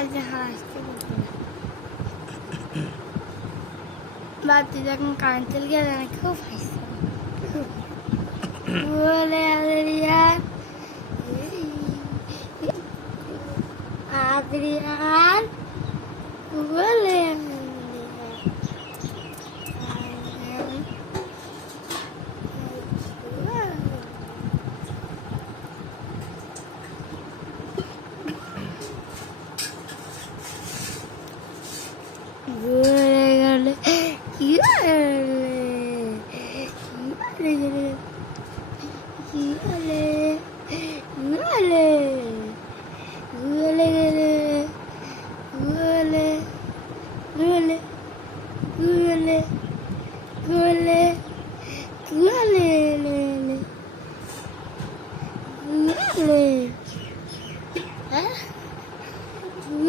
আজকে হাসতে পারছি না। বাড়িতে যখন কারেন্ট চলে গেলে না খুব হাসছে বলে আদ্রিয়ান আদ্রিয়ান বলে ঘুরে গেলে কি